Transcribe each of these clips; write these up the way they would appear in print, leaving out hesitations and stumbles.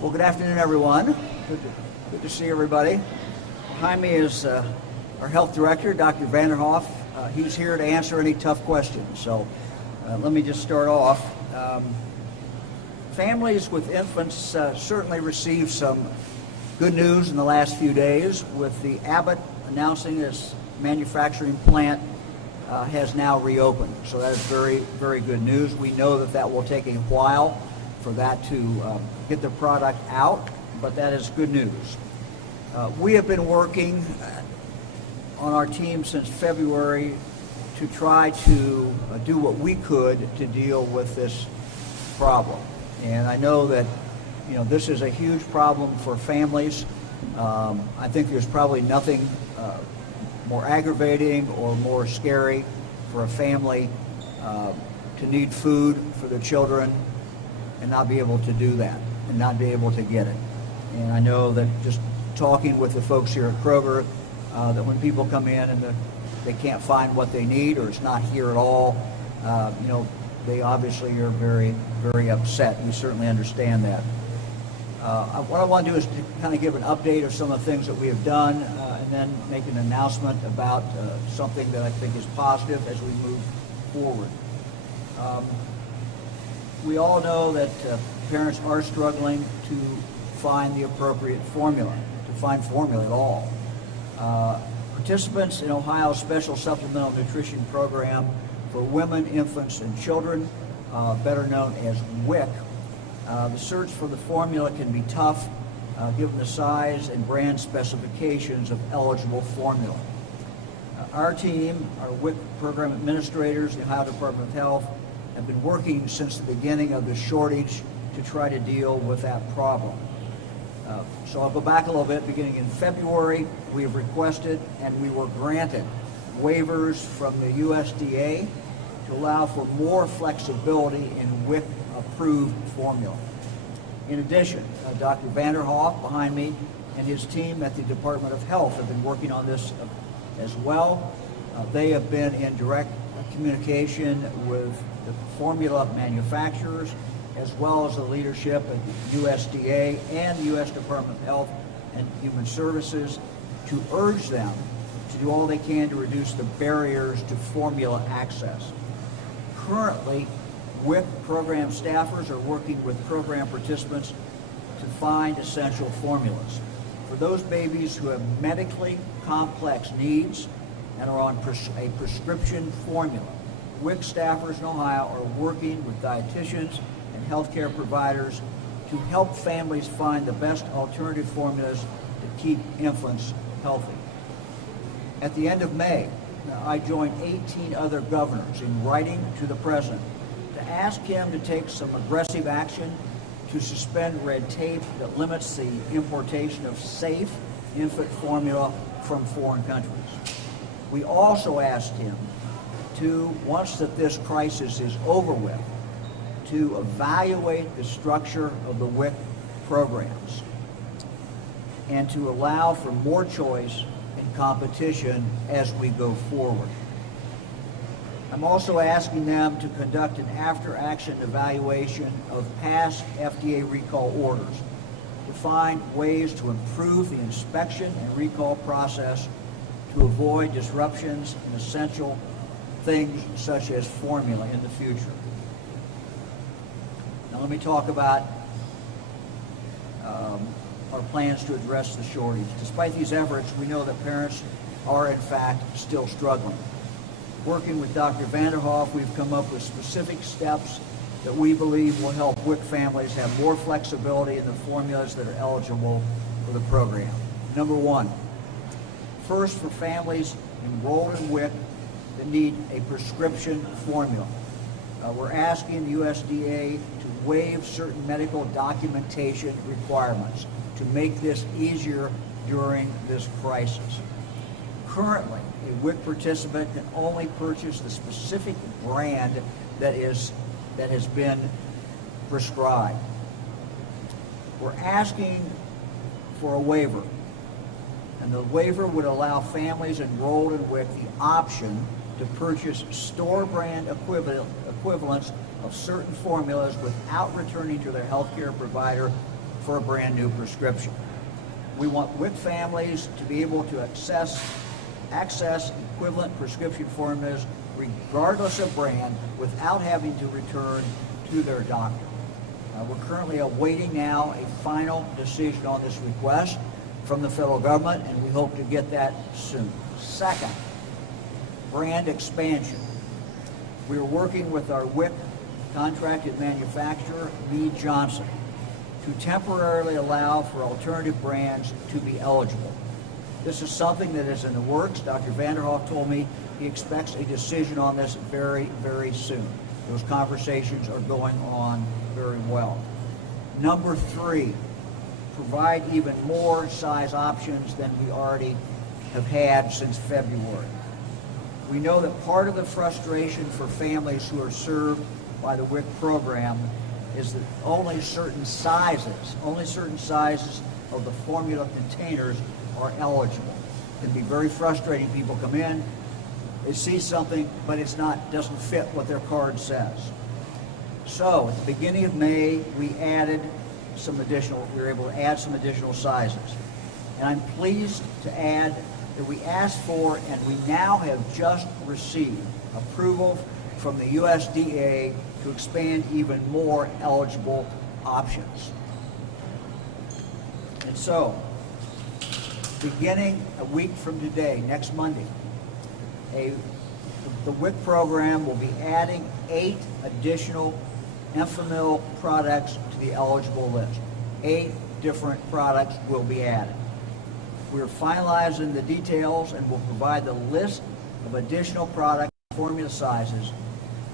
Well, good afternoon, everyone. Good to see everybody. Behind me is our health director, Dr. Vanderhoff. He's here to answer any tough questions. So let me just start off. Families with infants certainly received some good news in the last few days with the Abbott announcing its manufacturing plant has now reopened. So that is very, very good news. We know that that will take a while for that to get the product out, but that is good news. We have been working on our team since February to try to do what we could to deal with this problem. And I know that this is a huge problem for families. I think there's probably nothing more aggravating or more scary for a family to need food for their children and not be able to do that and not be able to get it. And I know that just talking with the folks here at Kroger, that when people come in and they can't find what they need or it's not here at all, they obviously are very, very upset. We certainly understand that. What I want to do is to kind of give an update of some of the things that we have done and then make an announcement about something that I think is positive as we move forward. We all know that parents are struggling to find the appropriate formula, to find formula at all. Participants in Ohio's Special Supplemental Nutrition Program for Women, Infants, and Children, better known as WIC, the search for the formula can be tough given the size and brand specifications of eligible formula. Our team, our WIC program administrators, the Ohio Department of Health, have been working since the beginning of the shortage to try to deal with that problem. So I'll go back a little bit. Beginning in February, we have requested and we were granted waivers from the USDA to allow for more flexibility in WIC-approved formula. In addition, Dr. Vanderhoff behind me and his team at the Department of Health have been working on this as well. They have been in direct communication with the formula manufacturers as well as the leadership at the USDA and the U.S. Department of Health and Human Services to urge them to do all they can to reduce the barriers to formula access. Currently, WIC program staffers are working with program participants to find essential formulas. For those babies who have medically complex needs and are on a prescription formula, WIC staffers in Ohio are working with dietitians and healthcare providers to help families find the best alternative formulas to keep infants healthy. At the end of May, I joined 18 other governors in writing to the president to ask him to take some aggressive action to suspend red tape that limits the importation of safe infant formula from foreign countries. We also asked him to, once that this crisis is over with, to evaluate the structure of the WIC programs and to allow for more choice and competition as we go forward. I'm also asking them to conduct an after-action evaluation of past FDA recall orders to find ways to improve the inspection and recall process to avoid disruptions in essential things such as formula in the future. Now let me talk about our plans to address the shortage. Despite these efforts, we know that parents are in fact still struggling. Working with Dr. Vanderhoff, we've come up with specific steps that we believe will help WIC families have more flexibility in the formulas that are eligible for the program. Number one, first, for families enrolled in WIC that need a prescription formula. We're asking the USDA to waive certain medical documentation requirements to make this easier during this crisis. Currently, a WIC participant can only purchase the specific brand that has been prescribed. We're asking for a waiver, and the waiver would allow families enrolled in WIC the option to purchase store brand equivalents of certain formulas without returning to their healthcare provider for a brand new prescription. We want WIC families to be able to access equivalent prescription formulas regardless of brand without having to return to their doctor. We're currently awaiting now a final decision on this request from the federal government, and we hope to get that soon. Second, brand expansion. We are working with our WIC contracted manufacturer, Mead Johnson, to temporarily allow for alternative brands to be eligible. This is something that is in the works. Dr. Vanderhoff told me he expects a decision on this very, very soon. Those conversations are going on very well. Number three, provide even more size options than we already have had since February. We know that part of the frustration for families who are served by the WIC program is that only certain sizes of the formula containers are eligible. It can be very frustrating. People come in, they see something, but doesn't fit what their card says. So at the beginning of May, we were able to add some additional sizes. And I'm pleased to add that we asked for, and we now have just received approval from the USDA to expand even more eligible options. And so, beginning a week from today, next Monday, the WIC program will be adding 8 additional Enfamil products to the eligible list. 8 different products will be added. We're finalizing the details and will provide the list of additional product formula sizes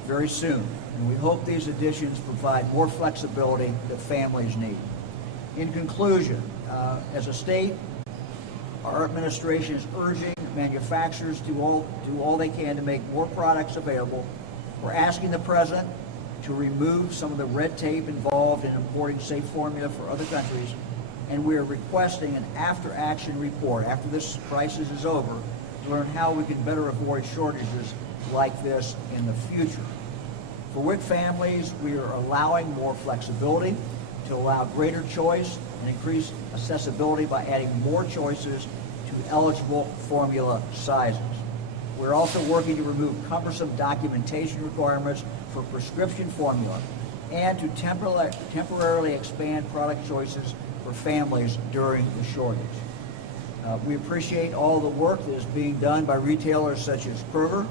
very soon. And we hope these additions provide more flexibility that families need. In conclusion, as a state, our administration is urging manufacturers to do all they can to make more products available. We're asking the President to remove some of the red tape involved in importing safe formula for other countries, and we are requesting an after-action report after this crisis is over to learn how we can better avoid shortages like this in the future. For WIC families, we are allowing more flexibility to allow greater choice and increase accessibility by adding more choices to eligible formula sizes. We're also working to remove cumbersome documentation requirements for prescription formula and to temporarily expand product choices for families during the shortage. We appreciate all the work that is being done by retailers such as Kroger,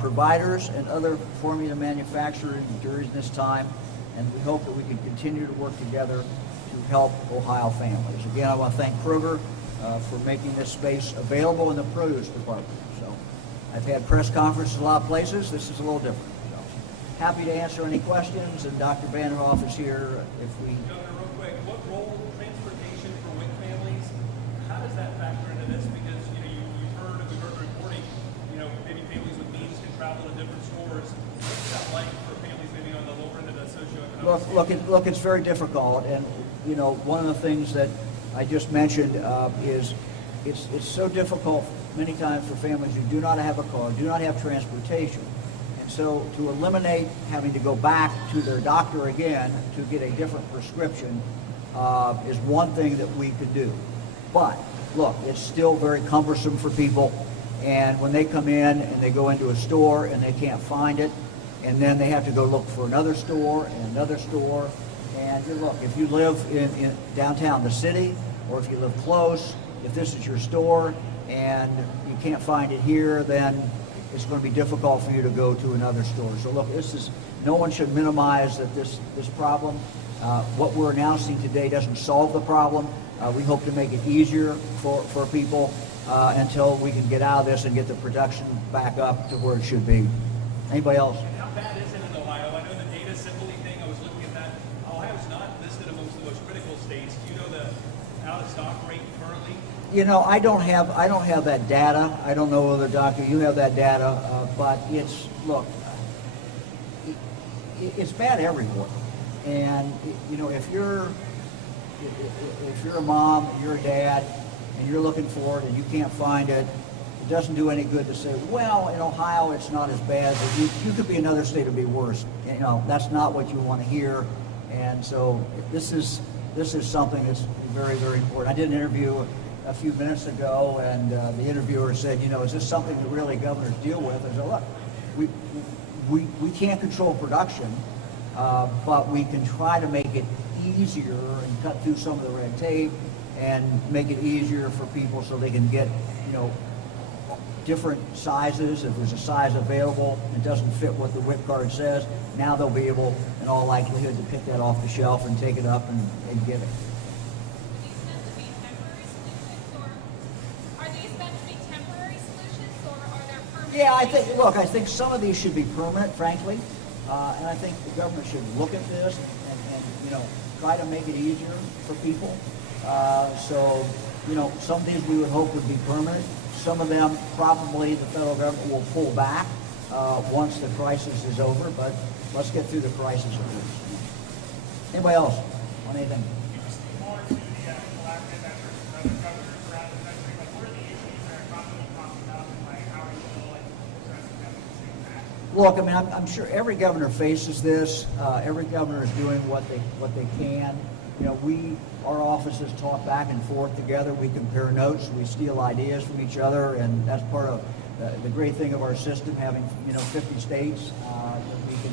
providers, and other formula manufacturers during this time, and we hope that we can continue to work together to help Ohio families. Again, I want to thank Kroger for making this space available in the produce department. So I've had press conferences in a lot of places. This is a little different. So happy to answer any questions, and Dr. Vanderhoff is here if we... Governor, real quick, what role transportation for WIC families, how does that factor into this? Because we've heard the reporting, maybe families with means can travel to different stores. What's that like for families maybe on the lower end of the socioeconomic? Look, it's very difficult, and one of the things that I just mentioned is it's so difficult many times for families who do not have a car, do not have transportation. And so to eliminate having to go back to their doctor again to get a different prescription is one thing that we could do. But look, it's still very cumbersome for people, and when they come in and they go into a store and they can't find it, and then they have to go look for another store and another store. And look, if you live in downtown the city, or if you live close, if this is your store and you can't find it here, then it's going to be difficult for you to go to another store. So look, no one should minimize this problem. What we're announcing today doesn't solve the problem. We hope to make it easier for people until we can get out of this and get the production back up to where it should be. Anybody else? How bad is it in Ohio? I know the data simply thing, I was looking at that. Ohio's not listed amongst the most critical states. Do you know the out-of-stock rate currently? I don't have that data. I don't know whether, Doctor, you have that data, but it's bad everywhere. And if you're a mom, you're a dad, and you're looking for it and you can't find it, it doesn't do any good to say, well, in Ohio it's not as bad. You could be another state, it'd be worse. That's not what you want to hear. And so this is this is something that's very, very important. I did an interview a few minutes ago, and the interviewer said, you know, is this something that really governors deal with? I said, look, we can't control production, but we can try to make it easier and cut through some of the red tape and make it easier for people so they can get, you know, different sizes. If there's a size available and doesn't fit what the WIC card says, now they'll be able, in all likelihood, to pick that off the shelf and take it up and get it. Yeah, I think some of these should be permanent, frankly, and I think the government should look at this and you know, try to make it easier for people. So, you know, some of these we would hope would be permanent. Some of them probably the federal government will pull back once the crisis is over, but let's get through the crisis at least. Anybody else on anything? Look, I mean, I'm sure every governor faces this. Every governor is doing what they can. You know, our offices talk back and forth together. We compare notes. We steal ideas from each other, and that's part of the great thing of our system, having 50 states. We can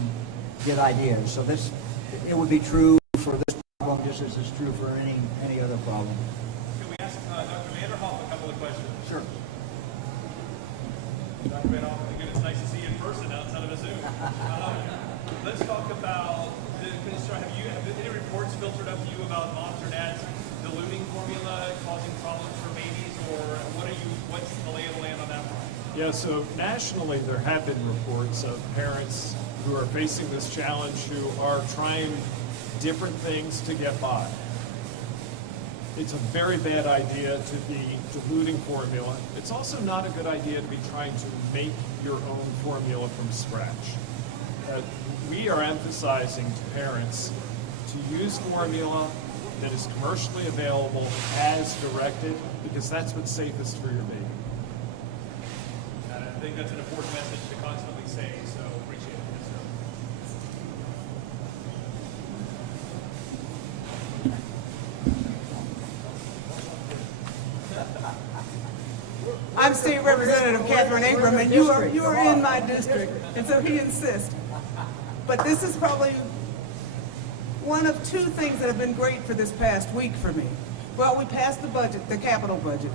get ideas. So it would be true for this problem just as it's true for any other problem. Can we ask Dr. Vanderhoff a couple of questions? Sure. Dr. Vanderhoff, again, it's nice to see you in person outside of a Zoom. Let's talk about, have any reports filtered up to you about moms or dads diluting formula causing problems for babies, or what's the lay of the land on that front? Yeah, so nationally there have been reports of parents who are facing this challenge who are trying different things to get by. It's a very bad idea to be diluting formula. It's also not a good idea to be trying to make your own formula from scratch. We are emphasizing to parents to use formula that is commercially available as directed, because that's what's safest for your baby. And I think that's an important message to constantly say, so appreciate it. I'm State Representative Catherine Ingram, and you are in my district, and so he insists. But this is probably one of two things that have been great for this past week for me. Well, we passed the budget, the capital budget.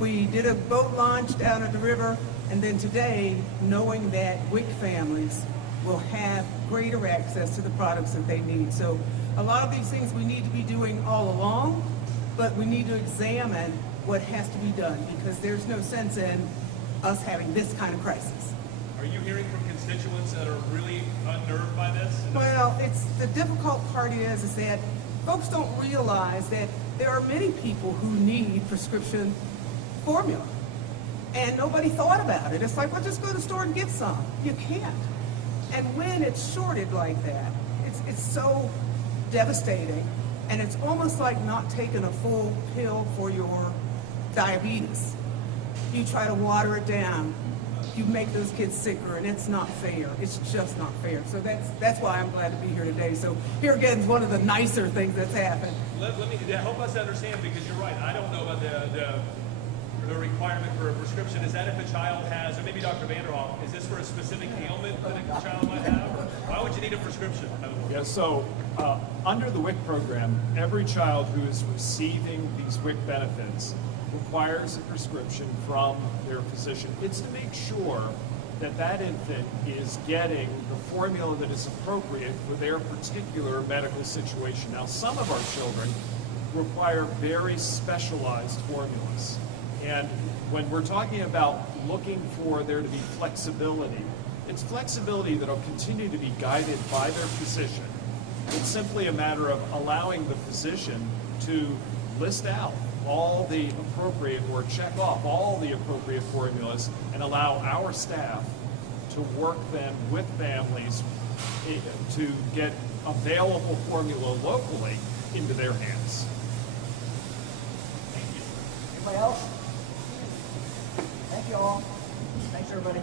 We did a boat launch down at the river, and then today, knowing that WIC families will have greater access to the products that they need. So a lot of these things we need to be doing all along, but we need to examine what has to be done, because there's no sense in us having this kind of crisis. Are you hearing from constituents that are really unnerved by this? Well, the difficult part is that folks don't realize that there are many people who need prescription formula, and nobody thought about it. It's like, well, just go to the store and get some. You can't. And when it's shorted like that, it's so devastating, and it's almost like not taking a full pill for your diabetes. You try to water it down, you make those kids sicker, and it's not fair. It's just not fair. So that's why I'm glad to be here today. So here again is one of the nicer things that's happened. Let me help us understand, because you're right. I don't know about the requirement for a prescription. Is that if a child has, or maybe Dr. Vanderhoff, is this for a specific ailment that a child might have? Or why would you need a prescription? Yeah, so under the WIC program, every child who is receiving these WIC benefits requires a prescription from their physician. It's to make sure that that infant is getting the formula that is appropriate for their particular medical situation. Now, some of our children require very specialized formulas. And when we're talking about looking for there to be flexibility, it's flexibility that will continue to be guided by their physician. It's simply a matter of allowing the physician to list out all the appropriate, or check off all the appropriate formulas, and allow our staff to work them with families to get available formula locally into their hands. Thank you. Anybody else? Thank you all. Thanks, everybody.